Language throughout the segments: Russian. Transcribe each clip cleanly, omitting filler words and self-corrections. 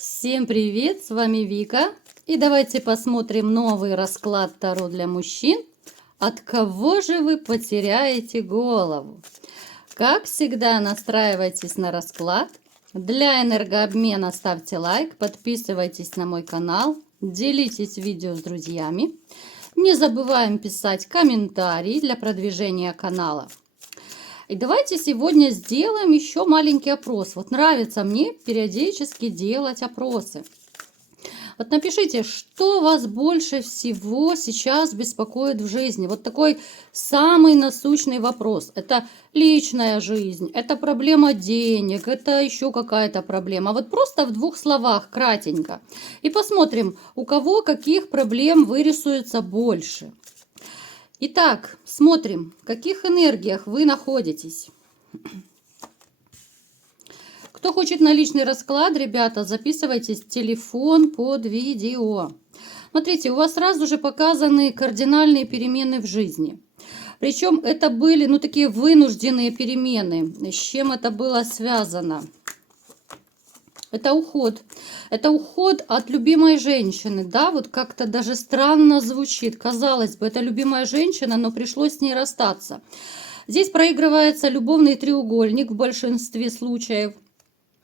Всем привет, с вами Вика. И давайте посмотрим новый расклад Таро для мужчин. От кого же вы потеряете голову? Как всегда, настраивайтесь на расклад. Для энергообмена ставьте лайк, подписывайтесь на мой канал, делитесь видео с друзьями. Не забываем писать комментарии для продвижения канала. И давайте сегодня сделаем еще маленький опрос. Вот нравится мне периодически делать опросы. Вот напишите, что вас больше всего сейчас беспокоит в жизни. Вот такой самый насущный вопрос. Это личная жизнь, это проблема денег, это еще какая-то проблема. Вот просто в двух словах, кратенько. И посмотрим, у кого каких проблем вырисуется больше. Итак, смотрим, в каких энергиях вы находитесь. Кто хочет на личный расклад, ребята, записывайтесь, телефон под видео. Смотрите, у вас сразу же показаны кардинальные перемены в жизни. Причем это были, такие вынужденные перемены. С чем это было связано? Это уход. Это уход от любимой женщины. Да, вот как-то даже странно звучит. Казалось бы, это любимая женщина, но пришлось с ней расстаться. Здесь проигрывается любовный треугольник в большинстве случаев.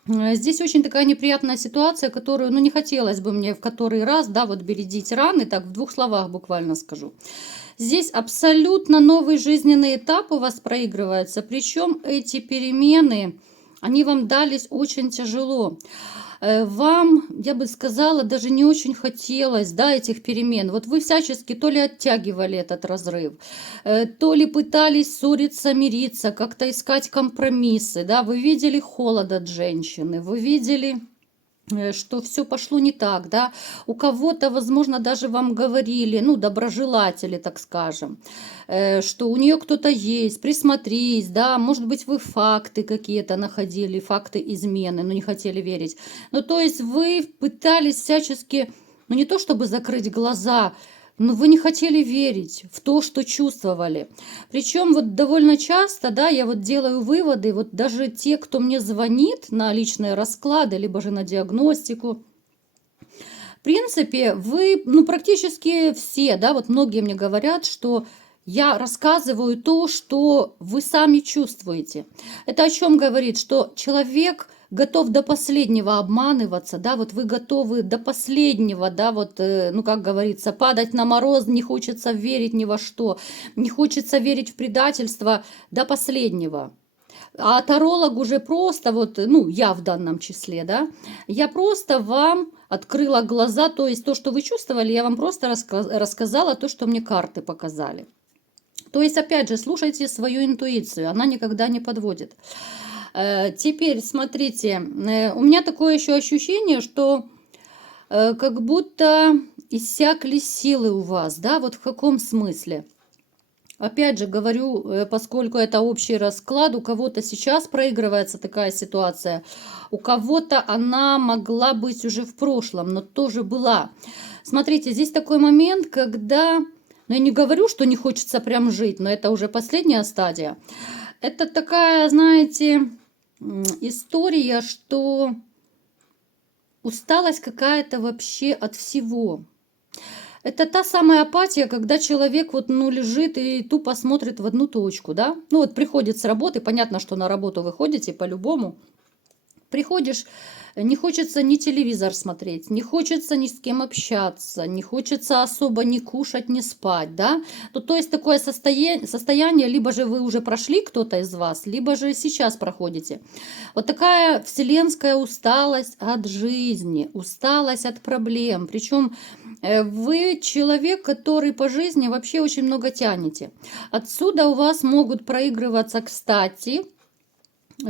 Здесь очень такая неприятная ситуация, которую, не хотелось бы мне в который раз, да, вот бередить раны, так в двух словах буквально скажу. Здесь абсолютно новый жизненный этап у вас проигрывается, причем эти перемены, они вам дались очень тяжело. Вам, я бы сказала, даже не очень хотелось, да, этих перемен. Вот вы всячески то ли оттягивали этот разрыв, то ли пытались ссориться, мириться, как-то искать компромиссы, да. Вы видели холод от женщины, вы видели, что все пошло не так, да. У кого-то, возможно, даже вам говорили, доброжелатели, так скажем, что у нее кто-то есть, присмотрись, да, может быть, вы факты какие-то находили, факты измены, но не хотели верить. То есть вы пытались всячески, не то чтобы закрыть глаза, но вы не хотели верить в то, что чувствовали. Причем вот довольно часто, да, я вот делаю выводы, вот даже те, кто мне звонит на личные расклады, либо же на диагностику, в принципе, вы, практически все, да, вот многие мне говорят, что я рассказываю то, что вы сами чувствуете. Это о чем говорит? Что человек готов до последнего обманываться, да, вот вы готовы до последнего, да, вот, как говорится, падать на мороз, не хочется верить ни во что, не хочется верить в предательство до последнего. А таролог уже просто, вот, я в данном числе, да, я просто вам открыла глаза, то есть то, что вы чувствовали, я вам просто рассказала то, что мне карты показали. То есть, опять же, слушайте свою интуицию, она никогда не подводит. Теперь, смотрите, у меня такое еще ощущение, что как будто иссякли силы у вас, да, вот в каком смысле? Опять же говорю, поскольку это общий расклад, у кого-то сейчас проигрывается такая ситуация, у кого-то она могла быть уже в прошлом, но тоже была. Смотрите, здесь такой момент, когда, я не говорю, что не хочется прям жить, но это уже последняя стадия. Это такая, знаете, история, что усталость какая-то вообще от всего. Это та самая апатия, когда человек лежит и тупо смотрит в одну точку, да? Приходит с работы, понятно, что на работу вы ходите по-любому. Приходишь, не хочется ни телевизор смотреть, не хочется ни с кем общаться, не хочется особо ни кушать, ни спать, да? То есть такое состояние, либо же вы уже прошли, кто-то из вас, либо же сейчас проходите. Вот такая вселенская усталость от жизни, усталость от проблем. Причем вы человек, который по жизни вообще очень много тянете. Отсюда у вас могут проигрываться, кстати,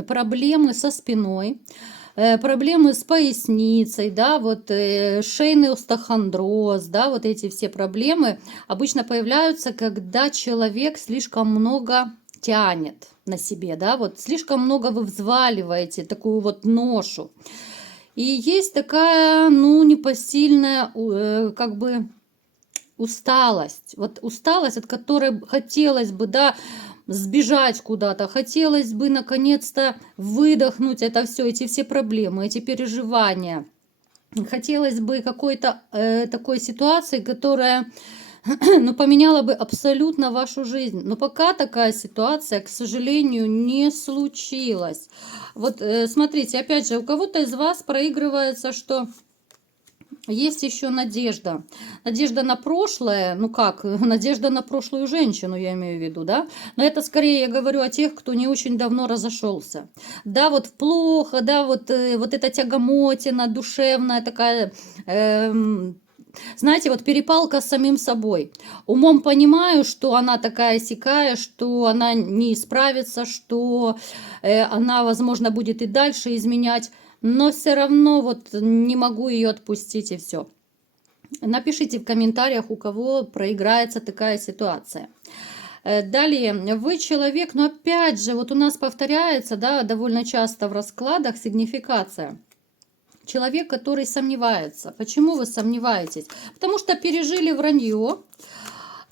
проблемы со спиной, проблемы с поясницей, да, шейный остеохондроз, да, вот эти все проблемы обычно появляются, когда человек слишком много тянет на себе, да, слишком много вы взваливаете, такую ношу. И есть такая, непосильная, усталость, усталость, от которой хотелось бы, да, сбежать куда-то, хотелось бы наконец-то выдохнуть это все, эти все проблемы, эти переживания. хотелось бы какой-то такой ситуации, которая ну, поменяла бы абсолютно вашу жизнь. Но пока такая ситуация, к сожалению, не случилась. Вот смотрите, опять же, у кого-то из вас проигрывается, что есть еще надежда. Надежда на прошлое, ну как, надежда на прошлую женщину, я имею в виду, да? Но это скорее я говорю о тех, кто не очень давно разошелся. Да, вот плохо, да, вот, вот эта тягомотина душевная такая, знаете, вот перепалка с самим собой. Умом понимаю, что она такая сякая, что она не исправится, что она, возможно, будет и дальше изменять, но все равно вот не могу ее отпустить и все. Напишите в комментариях, у кого проиграется такая ситуация. Далее, вы человек, но опять же, вот у нас повторяется, да, довольно часто в раскладах сигнификация. Человек, который сомневается. Почему вы сомневаетесь? Потому что пережили вранье,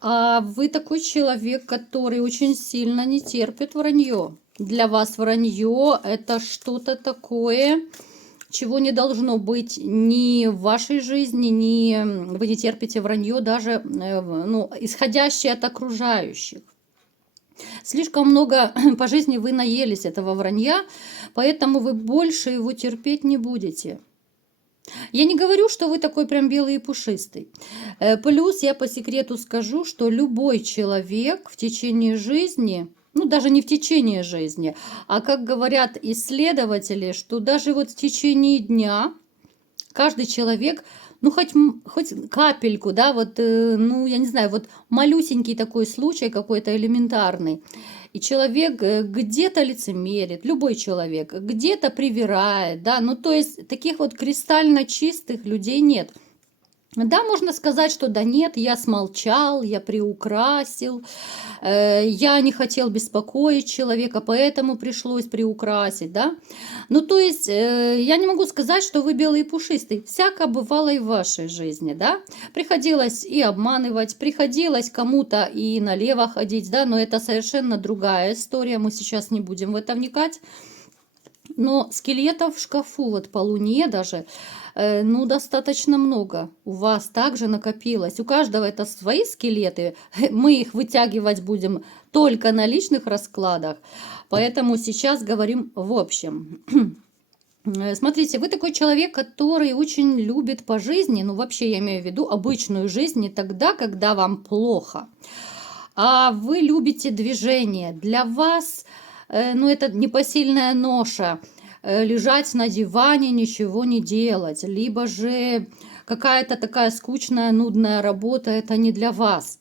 а вы такой человек, который очень сильно не терпит вранье. Для вас вранье – это что-то такое, чего не должно быть ни в вашей жизни, ни вы не терпите вранье, даже ну, исходящее от окружающих. Слишком много по жизни вы наелись этого вранья, поэтому вы больше его терпеть не будете. Я не говорю, что вы такой прям белый и пушистый. Плюс я по секрету скажу, что любой человек в течение жизни, ну даже не в течение жизни, а как говорят исследователи, что даже вот в течение дня каждый человек, ну хоть капельку, да, вот, ну я не знаю, вот малюсенький такой случай какой-то элементарный, и человек где-то лицемерит, любой человек, где-то привирает, да, ну то есть таких вот кристально чистых людей нет. Да, можно сказать, что да нет, я смолчал, я приукрасил, я не хотел беспокоить человека, поэтому пришлось приукрасить, да. Ну, то есть, я не могу сказать, что вы белый и пушистый. Всяко бывало и в вашей жизни, да. Приходилось и обманывать, приходилось кому-то и налево ходить, да, но это совершенно другая история, мы сейчас не будем в это вникать. Но скелетов в шкафу, вот по Луне даже, ну, достаточно много. У вас также накопилось. У каждого это свои скелеты. Мы их вытягивать будем только на личных раскладах. Поэтому сейчас говорим в общем. Смотрите, вы такой человек, который очень любит по жизни, ну, вообще я имею в виду обычную жизнь, не тогда, когда вам плохо. А вы любите движение. Для вас, ну, это непосильная ноша. Лежать на диване, ничего не делать. Либо же какая-то такая скучная, нудная работа, это не для вас.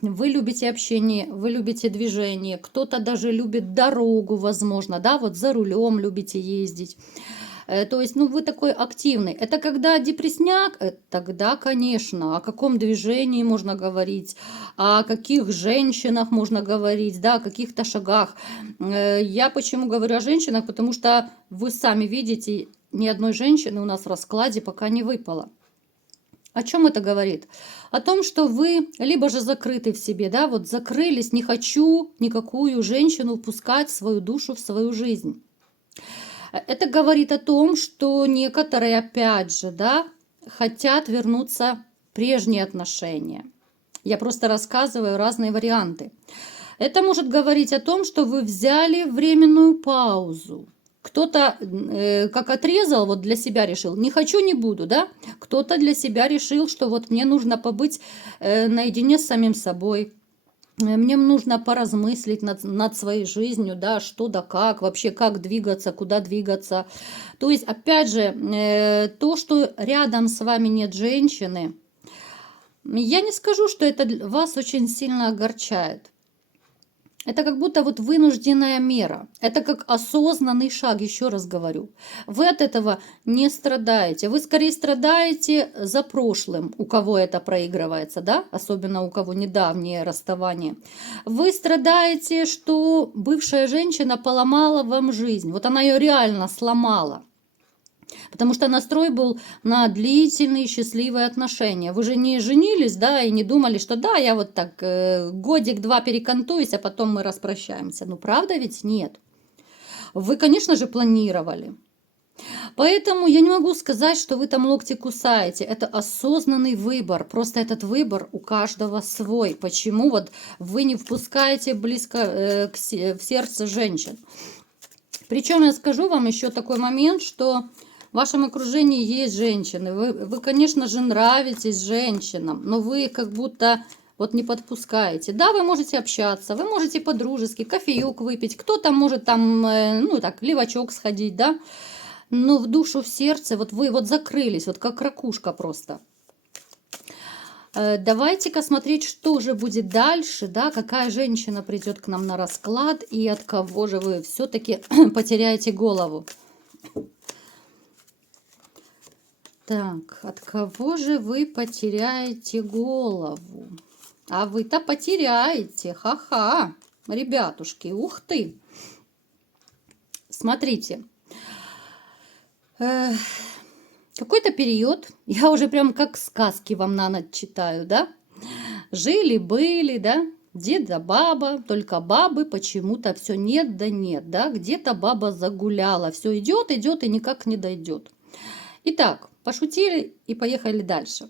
Вы любите общение, вы любите движение. Кто-то даже любит дорогу, возможно, да, вот за рулем любите ездить. То есть, ну, вы такой активный. Это когда депрессняк, тогда, конечно, о каком движении можно говорить, о каких женщинах можно говорить, да, о каких-то шагах. Я почему говорю о женщинах, потому что вы сами видите, ни одной женщины у нас в раскладе пока не выпало. О чем это говорит? О том, что вы либо же закрыты в себе, да, вот закрылись, не хочу никакую женщину впускать в свою душу, в свою жизнь. Это говорит о том, что некоторые, опять же, да, хотят вернуться в прежние отношения. Я просто рассказываю разные варианты. Это может говорить о том, что вы взяли временную паузу. Кто-то как отрезал, вот для себя решил, не хочу, не буду, да? Кто-то для себя решил, что вот мне нужно побыть наедине с самим собой. Мне нужно поразмыслить над своей жизнью, да, что да как, вообще как двигаться, куда двигаться. То есть, опять же, то, что рядом с вами нет женщины, я не скажу, что это вас очень сильно огорчает. Это как будто вот вынужденная мера. Это как осознанный шаг, еще раз говорю. Вы от этого не страдаете. Вы скорее страдаете за прошлым, у кого это проигрывается, да? Особенно у кого недавнее расставание. Вы страдаете, что бывшая женщина поломала вам жизнь. Вот она ее реально сломала. Потому что настрой был на длительные счастливые отношения. Вы же не женились, да, и не думали, что да, я вот так годик-два перекантуюсь, а потом мы распрощаемся. Ну, правда ведь нет. Вы, конечно же, планировали. Поэтому я не могу сказать, что вы там локти кусаете. Это осознанный выбор. Просто этот выбор у каждого свой. Почему вот вы не впускаете близко в сердце женщин? Причем я скажу вам еще такой момент, что в вашем окружении есть женщины. Вы, конечно же, нравитесь женщинам, но вы их как будто вот не подпускаете. Да, вы можете общаться, вы можете по-дружески кофеек выпить, кто-то может там, ну так, левачок сходить, да. Но в душу, в сердце, вот вы вот закрылись, вот как ракушка просто. Давайте-ка смотреть, что же будет дальше, да, какая женщина придет к нам на расклад и от кого же вы все-таки потеряете голову. Так, от кого же вы потеряете голову? А вы-то потеряете, ха-ха, ребятушки, ух ты. Смотрите. Какой-то период, я уже прям как сказки вам на ночь читаю, да? Жили-были, да? Дед да баба, только бабы почему-то все нет да нет, да? Где-то баба загуляла, все идет, идет и никак не дойдет. Итак, пошутили и поехали дальше.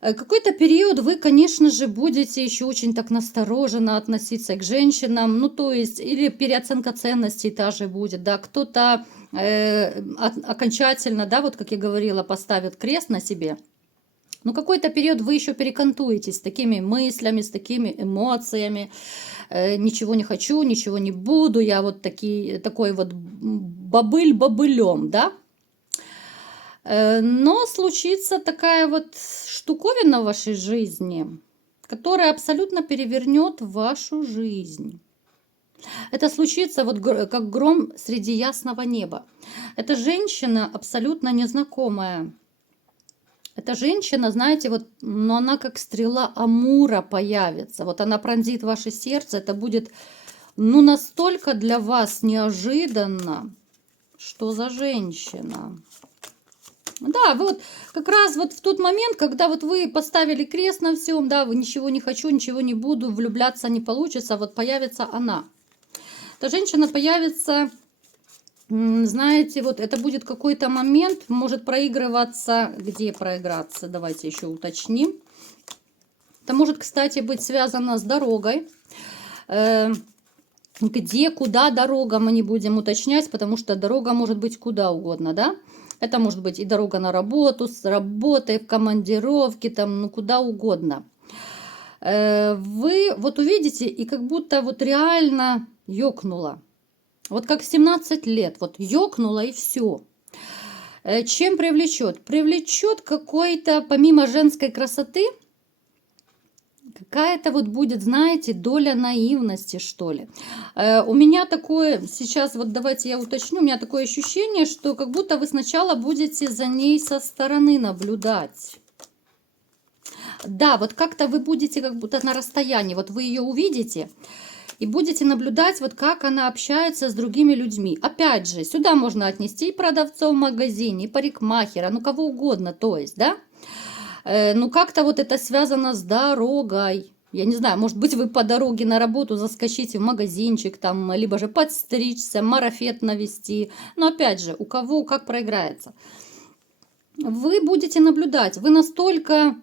Какой-то период вы, конечно же, будете еще очень так настороженно относиться к женщинам, ну, то есть, или переоценка ценностей та же будет, да, кто-то окончательно, да, вот как я говорила, поставит крест на себе. Но какой-то период вы еще перекантуетесь с такими мыслями, с такими эмоциями, ничего не хочу, ничего не буду, я вот такой вот бобыль бобылем, да. Но случится такая вот штуковина в вашей жизни, которая абсолютно перевернет вашу жизнь. Это случится вот как гром среди ясного неба. Эта женщина абсолютно незнакомая. Эта женщина, знаете, вот, но она как стрела Амура появится. Вот она пронзит ваше сердце. Это будет, ну, настолько для вас неожиданно. Что за женщина? Да, вы вот как раз вот в тот момент, когда вот вы поставили крест на всем, да, вы ничего не хочу, ничего не буду, влюбляться не получится, вот появится она. Эта женщина появится, знаете, вот это будет какой-то момент, может проигрываться, где проиграться, давайте еще уточним. Это может, кстати, быть связано с дорогой. Где, куда дорога, мы не будем уточнять, потому что дорога может быть куда угодно, да. Это может быть и дорога на работу, с работы, в командировке, там, ну, куда угодно. Вы вот увидите, и как будто вот реально ёкнуло. Вот как в 17 лет, вот ёкнуло и все. Чем привлечет? Привлечет какой-то, помимо женской красоты, какая-то вот будет, знаете, доля наивности, что ли. У меня такое, сейчас вот давайте я уточню, у меня такое ощущение, что как будто вы сначала будете за ней со стороны наблюдать. Да, вот как-то вы будете как будто на расстоянии, вот вы ее увидите и будете наблюдать, вот как она общается с другими людьми. Опять же, сюда можно отнести и продавцов в магазине, и парикмахера, ну кого угодно, то есть, да. Ну, как-то вот это связано с дорогой. Я не знаю, может быть, вы по дороге на работу заскочите в магазинчик, там, либо же подстричься, марафет навести. Но опять же, у кого как проиграется. Вы будете наблюдать, вы настолько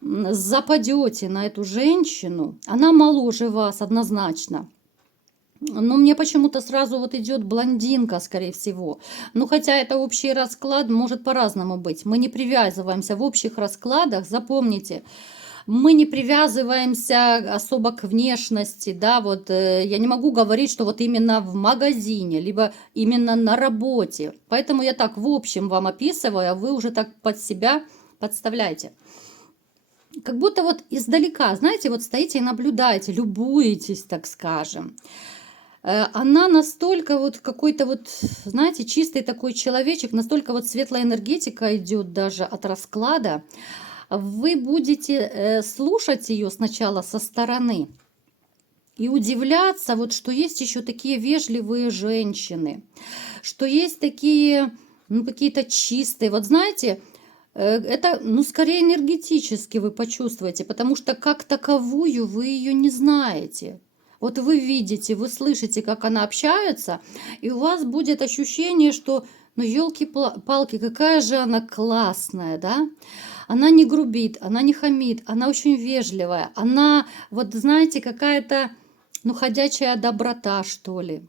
западете на эту женщину, она моложе вас однозначно. Но мне почему-то сразу вот идет блондинка, скорее всего. Ну, хотя это общий расклад, может по-разному быть. Мы не привязываемся в общих раскладах, запомните. Мы не привязываемся особо к внешности, да, вот я не могу говорить, что вот именно в магазине, либо именно на работе. Поэтому я так в общем вам описываю, а вы уже так под себя подставляете. Как будто вот издалека, знаете, вот стоите и наблюдаете, любуетесь, так скажем. Она настолько вот какой-то вот, знаете, чистый такой человечек, настолько вот светлая энергетика идет даже от расклада. Вы будете слушать ее сначала со стороны и удивляться, вот, что есть еще такие вежливые женщины, что есть такие, ну, какие-то чистые. Вот знаете, это, ну, скорее энергетически вы почувствуете, потому что как таковую вы ее не знаете. Вот вы видите, вы слышите, как она общается, и у вас будет ощущение, что, Ну, елки-палки, какая же она классная, да? Она не грубит, она не хамит, она очень вежливая. Она, вот знаете, какая-то, ну, ходячая доброта, что ли.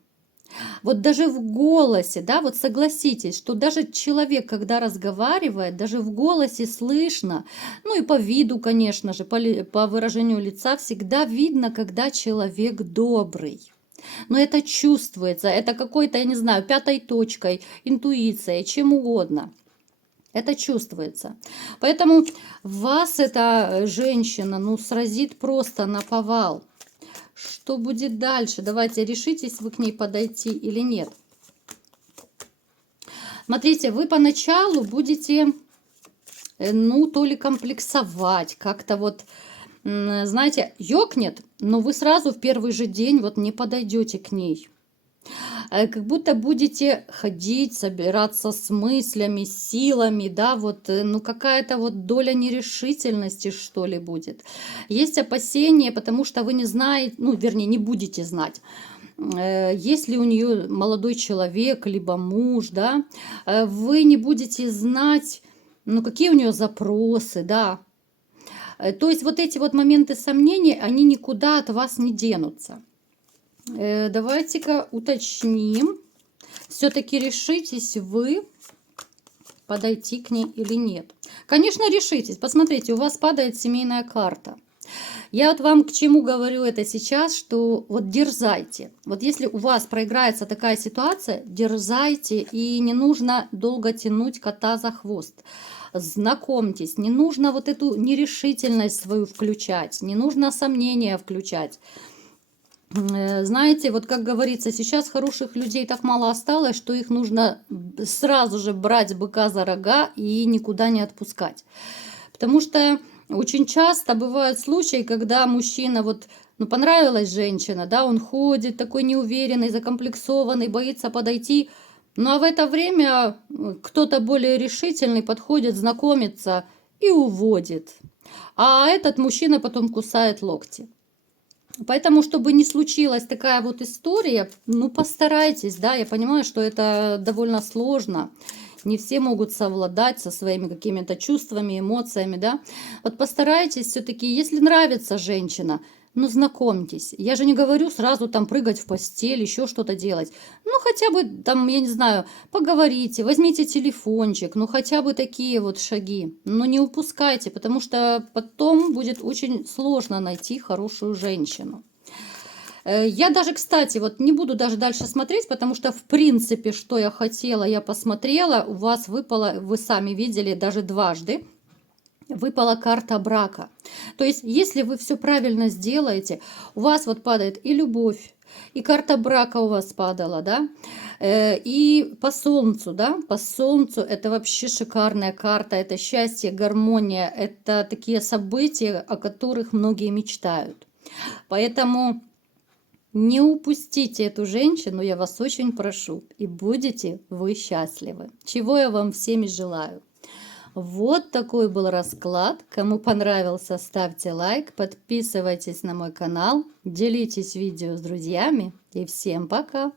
Вот даже в голосе, да, вот согласитесь, что даже человек, когда разговаривает, даже в голосе слышно, ну и по виду, конечно же, по выражению лица всегда видно, когда человек добрый. Но это чувствуется, это какой-то, я не знаю, пятой точкой, интуицией, чем угодно. Это чувствуется. Поэтому вас эта женщина, ну, сразит просто наповал. Что будет дальше? Давайте, решитесь вы к ней подойти или нет. Смотрите, вы поначалу будете, ну, то ли комплексовать, как-то вот, знаете, ёкнет, но вы сразу в первый же день вот не подойдете к ней. Как будто будете ходить, собираться с мыслями, силами, да, вот, ну, какая-то вот доля нерешительности, что ли, будет. Есть опасения, потому что вы не знаете, ну, вернее, не будете знать, есть ли у нее молодой человек, либо муж, да, вы не будете знать, ну, какие у нее запросы, да. То есть вот эти вот моменты сомнений, они никуда от вас не денутся. Давайте-ка уточним, все-таки решитесь вы подойти к ней или нет. Конечно, решитесь. Посмотрите, у вас падает семейная карта. Я вот вам к чему говорю это сейчас, что вот дерзайте. Вот если у вас проиграется такая ситуация, дерзайте, и не нужно долго тянуть кота за хвост. Знакомьтесь, не нужно вот эту нерешительность свою включать, не нужно сомнения включать. Знаете, вот как говорится, сейчас хороших людей так мало осталось, что их нужно сразу же брать быка за рога и никуда не отпускать. Потому что очень часто бывают случаи, когда мужчина, вот, ну, понравилась женщина, да, он ходит такой неуверенный, закомплексованный, боится подойти. Ну, а в это время кто-то более решительный подходит, знакомится и уводит. А этот мужчина потом кусает локти. Поэтому, чтобы не случилась такая вот история, ну, постарайтесь, да, я понимаю, что это довольно сложно. Не все могут совладать со своими какими-то чувствами, эмоциями, да. Вот постарайтесь все-таки, если нравится женщина, ну, знакомьтесь. Я же не говорю сразу там прыгать в постель, еще что-то делать. Ну, хотя бы там, я не знаю, поговорите, возьмите телефончик, ну, хотя бы такие вот шаги. Но не упускайте, потому что потом будет очень сложно найти хорошую женщину. Я даже, кстати, вот не буду даже дальше смотреть, потому что, в принципе, что я хотела, я посмотрела. У вас выпало, вы сами видели, даже дважды выпала карта брака. То есть, если вы все правильно сделаете, у вас вот падает и любовь, и карта брака у вас падала, да, и по солнцу, да, по солнцу это вообще шикарная карта, это счастье, гармония, это такие события, о которых многие мечтают. Поэтому не упустите эту женщину, я вас очень прошу, и будете вы счастливы. Чего я вам всеми желаю. Вот такой был расклад. Кому понравился, ставьте лайк, подписывайтесь на мой канал, делитесь видео с друзьями и всем пока!